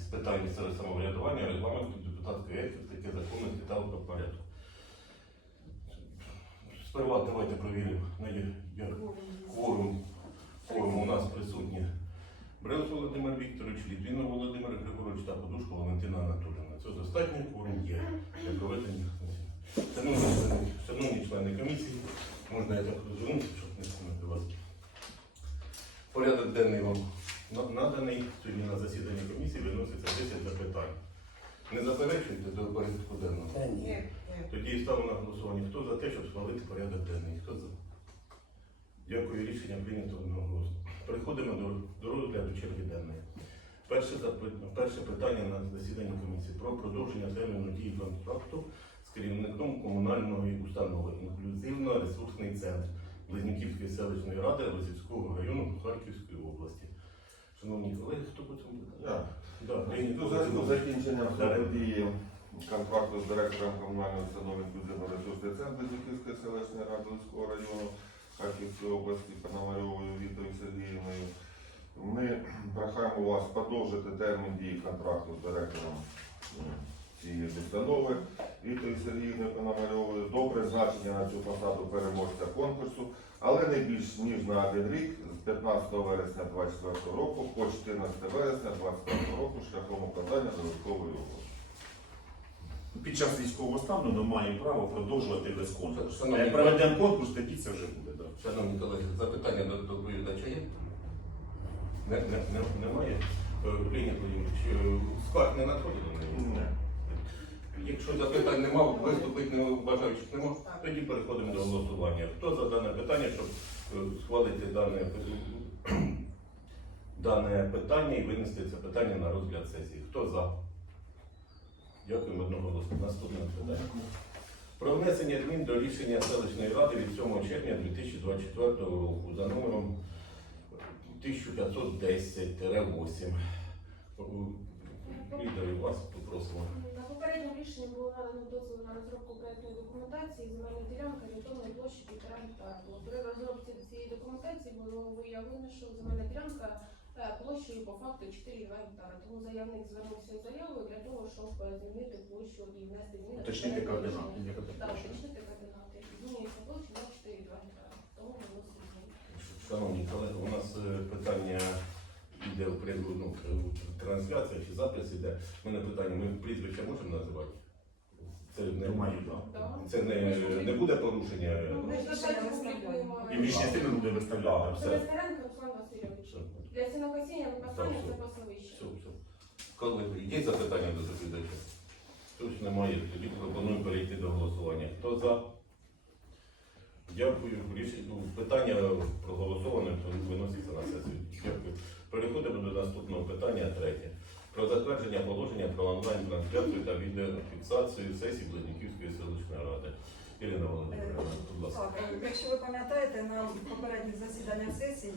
з питань місцевого самоврядування, регламенту, депутатської етики, законності та порядку. Сперва давайте провіримо, на є кворум. Кворум у нас присутні. Брелс Володимир Вікторович, Літвінов Володимир Григорович та Подушко Валентина Анатоліївна. Це достатньо кворум є для проведення. Шановні члени, комісії, можна я так розвернуся, щоб не вас. Порядок денний вам наданий. Сьогодні на засіданні комісії виноситься 10 запитань. Не заперечуйте до порядку денного. Та ні. Тоді ставимо на голосування. Хто за те, щоб схвалити порядок денний? Хто за? Дякую, рішення прийнято одноголосно. Переходимо до, до розгляду черги денної. Перше, перше питання на засіданні комісії про продовження терміну дії контракту з керівником комунальної установи інклюзивно-ресурсний центр Близнюківської селищної ради Лозівського району Харківської області. Шановні колеги, хто по цьому питанню? А, да, Леонід До за- до Володимирович. закінчення строку дії контракту з директором комунальної установи інклюзивно-ресурсний центр Близнюківської селищної ради Луцького району Харківської області Пономарьовою Вітою Сергіївною. Ми прохаємо вас подовжити термін дії контракту з директором цієї установи Вітою Сергіївною Пономарьовою до призначення на цю посаду переможця але не більш ніж на один рік з 15 вересня 2024 року по 14 вересня 2025 року шляхом укладання додаткової угоди. Під час військового стану ми маємо право продовжувати без конкурсу. Шановні Як проведемо конкурс, тоді це вже буде. Да. Шановні колеги, запитання до доповідача є? Не, не, не, немає? Е, Леонід Володимирович, е, скарг не надходить до неї? Не. Якщо запитань нема, виступити не бажаючих нема, тоді переходимо до голосування. Хто за дане питання, щоб е, схвалити дане, дане питання і винести це питання на розгляд сесії? Хто за? Дякуємо одноголосно. Наступне питання. Про внесення змін до рішення селищної ради від 7 червня 2024 року за номером 1510-8. Лідери, вас попросимо. На попередньому рішенні було надано дозвіл на розробку проектної документації земельної ділянки орієнтовної площі півтора гектара. При розробці цієї документації було виявлено, що земельна ділянка е, площею по факту 4,2 гектара. Тому заявник звернувся з заявою для того, щоб змінити площу і внести зміни. Уточнити координати. Так, уточнити координати. Змінюється площа на 4,2 гектара. Тому ми вносимо зміни. Шановні колеги, у нас е, питання йде в пред- ну, трансляція чи запис іде. У мене питання, ми прізвища можемо називати? Це не, це не, не буде порушення. Ну. І річні стіни буде виставляти. Все. Це Нестеренко Руслан Васильович. Для сінокосіння використання це пасовище. все, все. Колеги, є запитання до доповідача? Хтось немає, тоді пропоную перейти до голосування. Хто за? Дякую. Рішення ну, питання проголосоване, то виноситься на сесію. Дякую. Переходимо до наступного питання, третє. Про затвердження положення про онлайн-трансляцію та відеофіксацію сесій Близнюківської селищної ради. Ірина Володимирівна, будь ласка. Так, якщо ви пам'ятаєте, на попередніх засіданнях сесій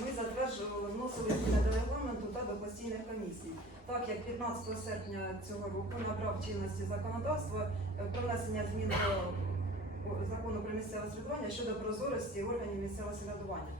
ми затверджували, вносили зміни до регламенту та до постійних комісій. Так як 15 серпня цього року набрав чинності законодавства е, про внесення змін до закону про місцеве самоврядування щодо прозорості органів місцевого самоврядування.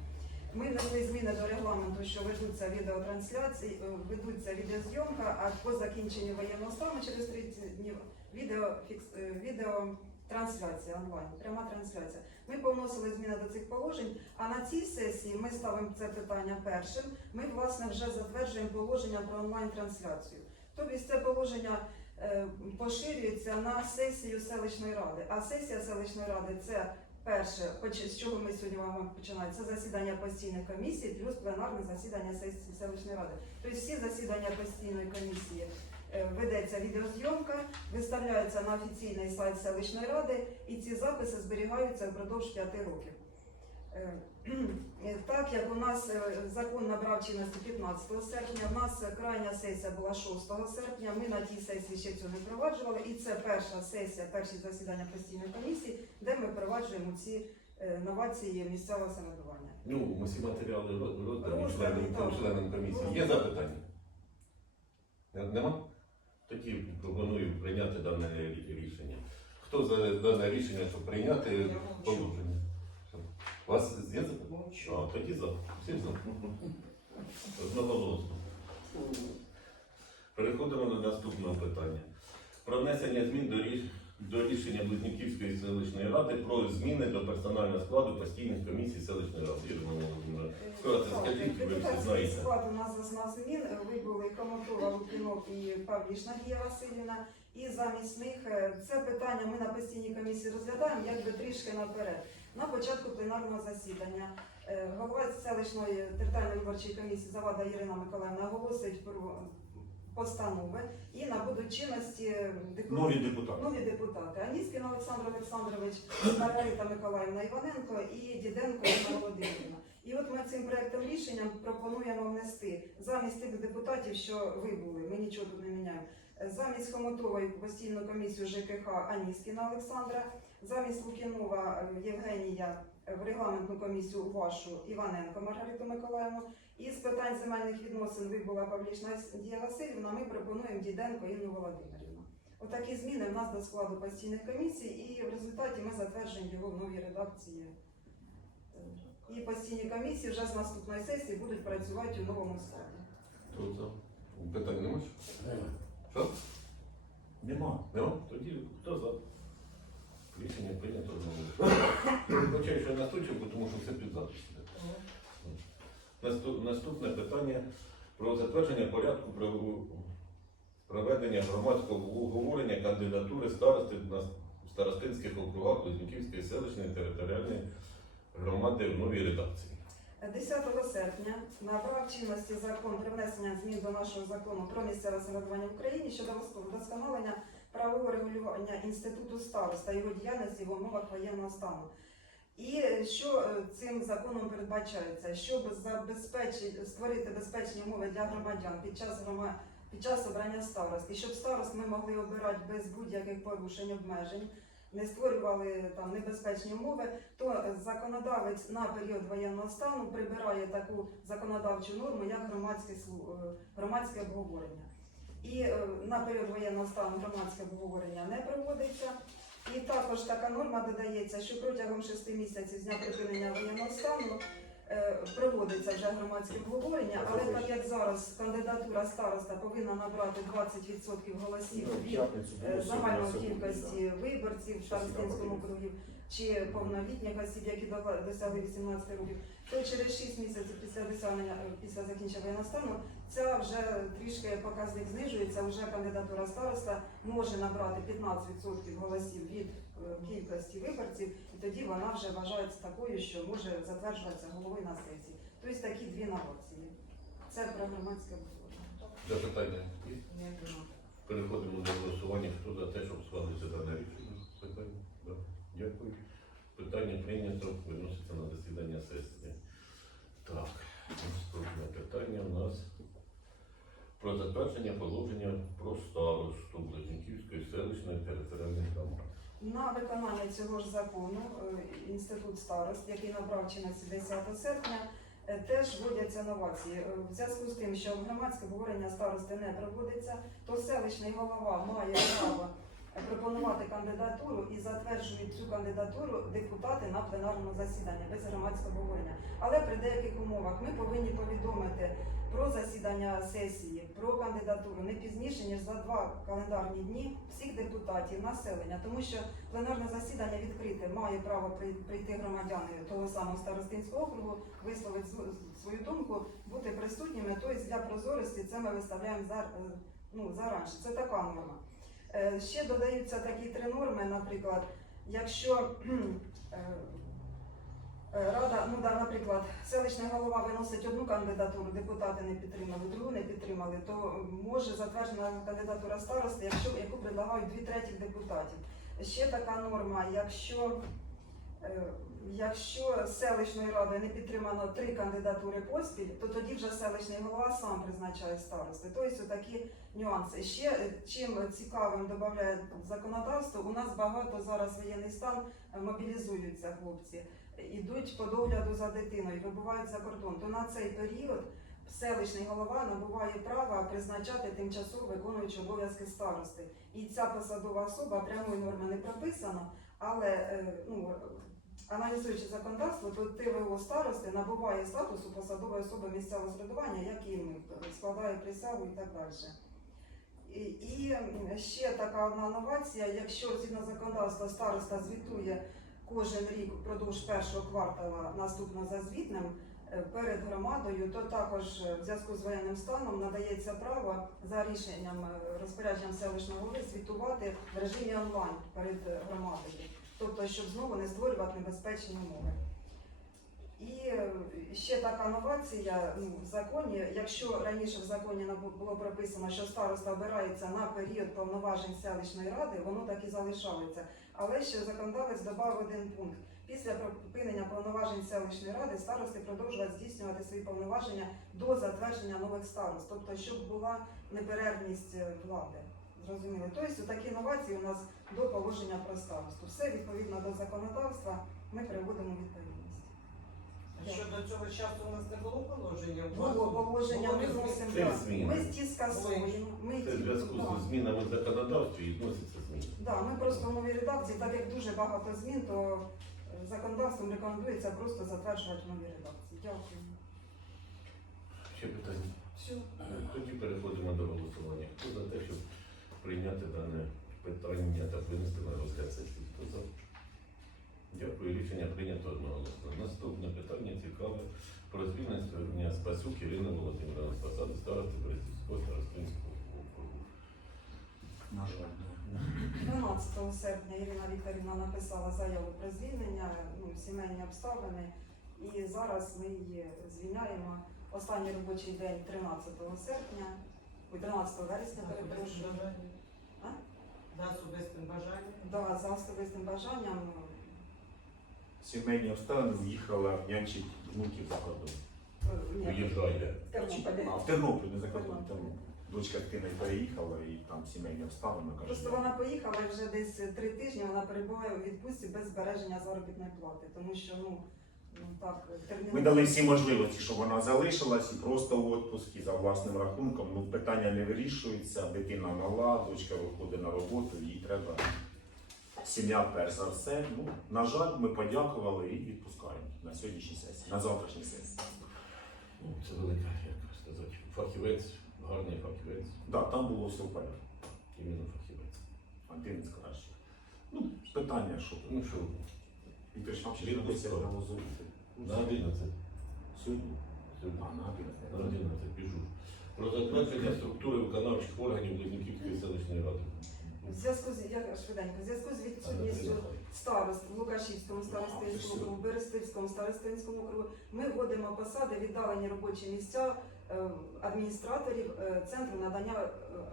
Ми внесли зміни до регламенту, що ведуться відеотрансляції, е, ведуться відеозйомка, а по закінченню воєнного стану через 30 днів відео, відео трансляція онлайн, пряма трансляція. Ми повносили зміни до цих положень. А на цій сесії ми ставимо це питання першим. Ми власне вже затверджуємо положення про онлайн-трансляцію. Тобто це положення е, поширюється на сесію селищної ради. А сесія селищної ради це перше, з чого ми сьогодні маємо починати, це засідання постійної комісії плюс пленарне засідання сесії селищної ради. Тобто всі засідання постійної комісії е, ведеться відеозйомка, виставляється на офіційний сайт селищної ради, і ці записи зберігаються впродовж п'яти років. Так як у нас е, закон набрав чинності 15 серпня, у нас крайня сесія була 6 серпня. Ми на тій сесії ще цього не впроваджували, і це перша сесія, перші засідання постійної комісії, де ми впроваджуємо ці е, новації місцевого самоврядування. Ну, ми всі матеріали роз- роздані Роздані, членам, членам комісії. Є запитання? Нема? Тоді пропоную прийняти дане рішення. Хто за дане рішення, щоб прийняти положення? У вас є запитання? А, тоді за. Всі за. Одноголосно. Переходимо до наступного питання. Про внесення змін до, ріш... до рішення Близнюківської селищної ради про зміни до персонального складу постійних комісій селищної ради. Ірина Володимирівна, скажіть, ви всі знаєте. склад у нас зазнав змін. Ви були Комотова, Лукінок і Павліш Надія Васильівна. І замість них е, це питання ми на постійній комісії розглядаємо якби трішки наперед. На початку пленарного засідання е, голова селищної територіальної виборчої комісії Завада Ірина Миколаївна оголосить про постанови і набудуть чинності депу- Нові депутати. Нові депутати Аніскін Олександр Олександрович, Маргарита Миколаївна Іваненко і Діденко Інна Володимирівна. І от ми цим проектом рішення пропонуємо внести замість тих депутатів, що ви були, ми нічого тут не міняємо. Замість Хомотової постійну комісію ЖКХ Аніскіна Олександра, замість Лукінова е, Євгенія в регламентну комісію вашу Іваненко Маргариту Миколаївну. І з питань земельних відносин ви була Павлічна Дія Васильівна, ми пропонуємо Діденко Інну Володимирівну. Отакі зміни в нас до складу постійних комісій, і в результаті ми затверджуємо його в новій редакції. І постійні комісії вже з наступної сесії будуть працювати у новому складі. Хто? Питань немає? Що? Нема. Нема? Тоді хто за? Рішення прийнято знову. Вибачаю, що я настучив, бо тому що все під запис. Наступне питання про затвердження порядку проведення громадського обговорення кандидатури старости на старостинських округах Близнюківської селищної територіальної громади в новій редакції. 10 серпня набрав чинності закон про внесення змін до нашого закону про місцеве самоврядування в Україні щодо вдосконалення правового регулювання інституту старост та його діяльності в умовах воєнного стану. І що е, цим законом передбачається, щоб забезпечити створити безпечні умови для громадян під час грома... під час обрання старост, і щоб старост ми могли обирати без будь-яких порушень обмежень, не створювали там небезпечні умови, то законодавець на період воєнного стану прибирає таку законодавчу норму, як громадське громадське обговорення. І е, на період воєнного стану громадське обговорення не проводиться. І також така норма додається, що протягом шести місяців з дня припинення воєнного стану е, проводиться вже громадське обговорення, але так. як зараз кандидатура староста повинна набрати 20% голосів від е, загальної кількості виборців Старостинському округі чи повнолітніх осіб, які досягли 18 років, то через 6 місяців після досягнення е, після закінчення воєнного стану ця вже трішки показник знижується. Вже кандидатура староста може набрати 15% голосів від е, кількості виборців, і тоді вона вже вважається такою, що може затверджуватися головою на сесії. Тобто такі дві новації. Це про громадське обговорення. Запитання є? Переходимо до голосування. Хто за те, щоб схвалити дане рішення? Питання? Дякую. Питання прийнято, виноситься на засідання сесії. Так, наступне питання у нас про затвердження положення про старосту Близнюківської селищної територіальної громади. На виконання цього ж закону е, інститут старост, який набрав чинності 10 серпня, е, теж вводяться новації. Е, В зв'язку з тим, що громадське обговорення старости не проводиться, то селищний голова має право пропонувати кандидатуру і затверджують цю кандидатуру депутати на пленарному засіданні без громадського обговорення. Але при деяких умовах ми повинні повідомити про засідання сесії, про кандидатуру не пізніше ніж за два календарні дні всіх депутатів населення, тому що пленарне засідання відкрите має право прийти громадяни того самого старостинського округу, висловити свою думку, бути присутніми. Тобто для прозорості це ми виставляємо за ну заранше. Це така норма. Е, Ще додаються такі три норми, наприклад, якщо е, Е, Рада, ну да, наприклад, селищний голова виносить одну кандидатуру, депутати не підтримали, другу не підтримали, то може затверджена кандидатура старости, якщо яку предлагають дві третіх депутатів. Ще така норма, якщо, якщо селищною радою не підтримано три кандидатури поспіль, то тоді вже селищний голова сам призначає старости. Тобто такі нюанси. Ще е, чим цікавим додає законодавство, у нас багато зараз воєнний стан е, мобілізуються хлопці ідуть по догляду за дитиною, вибувають за кордон, то на цей період селищний голова набуває права призначати тимчасово виконуючи обов'язки старости. І ця посадова особа прямої норми не прописано, але е, ну, аналізуючи законодавство, то ТВО старости набуває статусу посадової особи місцевого самоврядування, як і ми, складає присягу і так далі. І, ще така одна новація, якщо згідно законодавства староста звітує кожен рік впродовж першого квартала наступного за звітним е, перед громадою, то також е, в зв'язку з воєнним станом надається право за рішенням е, розпорядженням селищного голови звітувати в режимі онлайн перед громадою, тобто щоб знову не створювати небезпечні умови. І е, ще така новація ну, в законі. Якщо раніше в законі було прописано, що староста обирається на період повноважень селищної ради, воно так і залишалося. Але ще законодавець додав один пункт. Після припинення повноважень селищної ради старости продовжують здійснювати свої повноваження до затвердження нових старост, тобто щоб була неперервність е, влади. Зрозуміло. Тобто такі новації у нас до положення про старосту. Все відповідно до законодавства ми приводимо відповідність. Що до цього часу у нас не було положення? Було положення, ми вносимо. Це зміни. Ми ті скасуємо. Ми Це в ті- зв'язку да. з змінами в законодавстві і вносяться зміни. Да, ми просто в новій редакції, так як дуже багато змін, то е, законодавством рекомендується просто затверджувати нові редакції. Дякую. Ще питання. Все. Тоді переходимо до голосування. Хто за те, щоб прийняти дане питання та винести на розгляд сесії? Хто за? Дякую. Рішення прийнято одноголосно. Наступне питання цікаве про звільнення Спасюк Ірини Володимирівни з посади старости Березівського старостинського округу. На жаль, 12 серпня Ірина Вікторівна написала заяву про звільнення, ну, сімейні обставини, і зараз ми її звільняємо. Останній робочий день 13 серпня, ой, 13 вересня, перепрошую. За особистим бажанням. Да, за особистим бажанням. Сімейні обставини виїхала нянчить внуків за кордон. е, ні, Виїжджає. Тернополі. А в Тернопіль не за кордон. Тернопіль. Там дочка дитина переїхала і там сімейні обставини каже. Просто вона поїхала і вже десь три тижні вона перебуває у відпустці без збереження заробітної плати, тому що ну так терміново. Ми дали всі можливості, щоб вона залишилась і просто в відпуск і за власним рахунком. Ну питання не вирішується, дитина мала, дочка виходить на роботу, їй треба сім'я перш за все. Ну, на жаль, ми подякували і відпускаємо на сьогоднішній сесії, на завтрашній сесії. Ну, Це велика, як сказати, фахівець, гарний фахівець, Да, там було все в порядку. іменно фахівець. Один з кращих. Ну, питання, що Ну що, Віктор вам ще Відпуск. зробився на Лозовіти. на 11. Сьогодні? А, на На 11. 11 біжу. Про затвердження структури виконавчих органів Близнюківської селищної ради. В зв'язку з я швиденько, в зв'язку з відсутністю старост в Лукашівському старостинському округу, Берестивському старостинському округу, ми вводимо посади віддалені робочі місця е, адміністраторів е, центру надання е,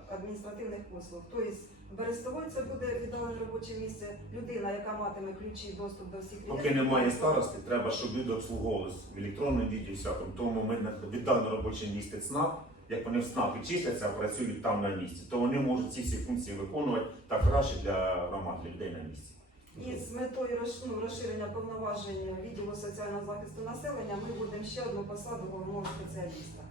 адміністративних послуг. Тобто Берестовой це буде віддалене робоче місце, людина, яка матиме ключі, доступ до всіх Поки реєстрів. немає старости, треба, щоб люди обслуговувалися в електронному віді всякому. Тому ми на- віддали робоче місце ЦНАП. Як вони в СНАПі числяться, працюють там на місці, то вони можуть ці всі функції виконувати так краще для громад, для людей на місці. І з метою ну, розширення повноважень відділу соціального захисту населення ми вводимо ще одну посаду головного спеціаліста.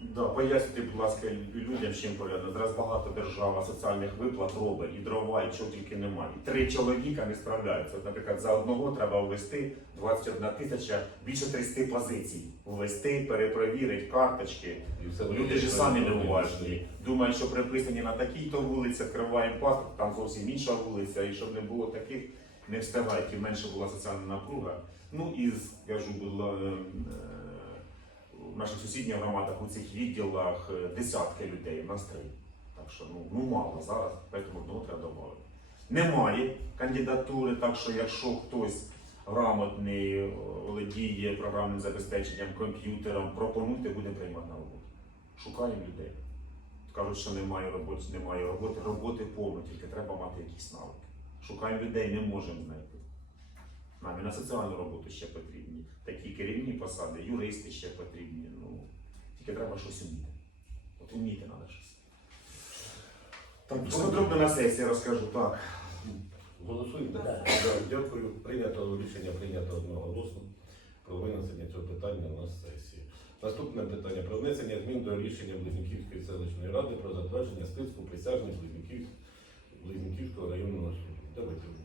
Да, пояснюйте, будь ласка, людям, чим порядно. Зараз багато держава соціальних виплат робить, і дрова, і чого тільки немає. І три чоловіка не справляються. От, наприклад, за одного треба ввести 21 тисяча, більше 30 позицій. Ввести, перепровірити карточки. Люди ж самі неуважні. Думають, що приписані на такій-то вулиці, відкриваємо паспорт, там зовсім інша вулиця, і щоб не було таких, не встигають, і менше була соціальна напруга. Ну і скажу, будь ласка, в наших сусідніх громадах у цих відділах е, десятки людей, у нас три. Так що ну, ну мало зараз, тому одного треба додати. Немає кандидатури, так що якщо хтось грамотний, е, володіє програмним забезпеченням, комп'ютером, пропонуйте, будемо приймати на роботу. Шукаємо людей. Кажуть, що немає роботи, немає роботи. Роботи повно, тільки треба мати якісь навики. Шукаємо людей, не можемо знайти. Нам і на соціальну роботу ще потрібні. Такі керівні посади, юристи ще потрібні. Ну, тільки треба щось вміти. От вміти треба щось. Так, подробно на сесії розкажу, так. Голосуємо? Да, Дякую. Прийнято рішення прийнято одноголосно про винесення цього питання на сесію. Наступне питання про внесення змін до рішення Близнюківської селищної ради про затвердження списку присяжних Близнюків, Близнюківського районного суду.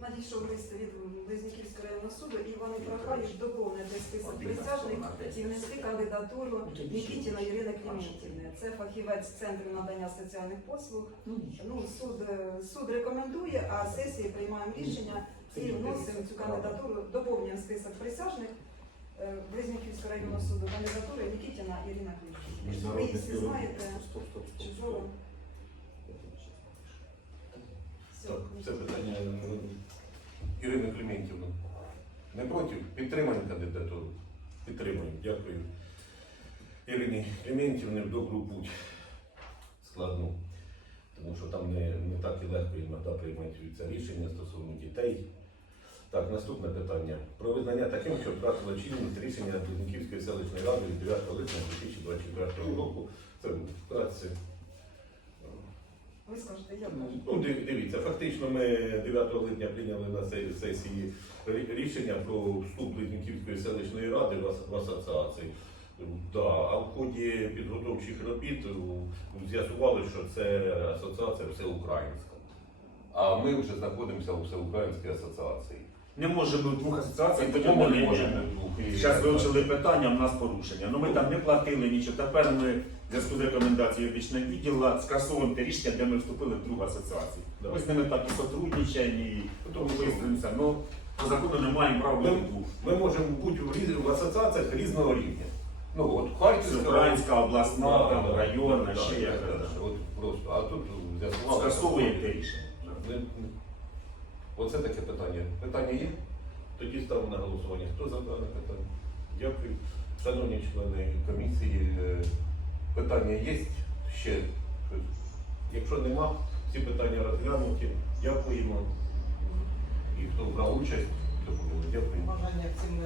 Надійшов лист від Близнюківського районного суду і вони прохають доповнити список присяжних і внести кандидатуру Нікітіна Ірини Кліментівни. Це фахівець Центру надання соціальних послуг. Ну, суд, е, суд рекомендує, а сесії приймаємо рішення і вносимо цю кандидатуру, доповнюємо список присяжних е, Близнюківського районного суду кандидатури Нікітіна Ірина Кліментівна. Ви її всі знаєте. Чудово. Все. Так, це питання Ірини Клементівни. Не проти? Підтримаємо кандидатуру. Підтримаємо. Дякую. Ірині Клементівні в добру путь складну. Тому що там не, не так і легко іноді приймаються рішення стосовно дітей. Так, наступне питання. Про визнання таким, що втратило чинність рішення Близнюківської селищної ради від 9 липня 2024 року. Це. Ви скажете, я Ну, дивіться, фактично ми 9 липня прийняли на цій сесії рішення про вступ Близнюківської селищної ради в ас- в асоціацію. Да, а в ході підготовчих робіт з'ясували, що це асоціація всеукраїнська. А ми вже знаходимося у всеукраїнській асоціації. Не може бути двох асоціацій, Тому ми не двох. І- Зараз вивчили питання, в нас порушення. Ну ми там не платили нічого. Тепер ми в зв'язку з рекомендацією бічного відділу скасовуємо те рішення, де ми вступили в другу асоціацію. Да. Ми з ними так і сотрудничаємо, і потім виставимося. Ну по закону не маємо права Ми, бути двох. ми можемо бути в, різ- в асоціаціях різного рівня. Ну, от Харківська, Українська обласна, Да, там, да, районна, да, ще так, як. так, От просто. А тут з'ясували. Скасовуємо те рішення. Оце таке питання. Питання є? Тоді ставимо на голосування. Хто за дане питання? Дякую. Шановні члени комісії, е, питання є ще? Якщо нема, всі питання розглянуті. Дякуємо. І хто брав участь, то всім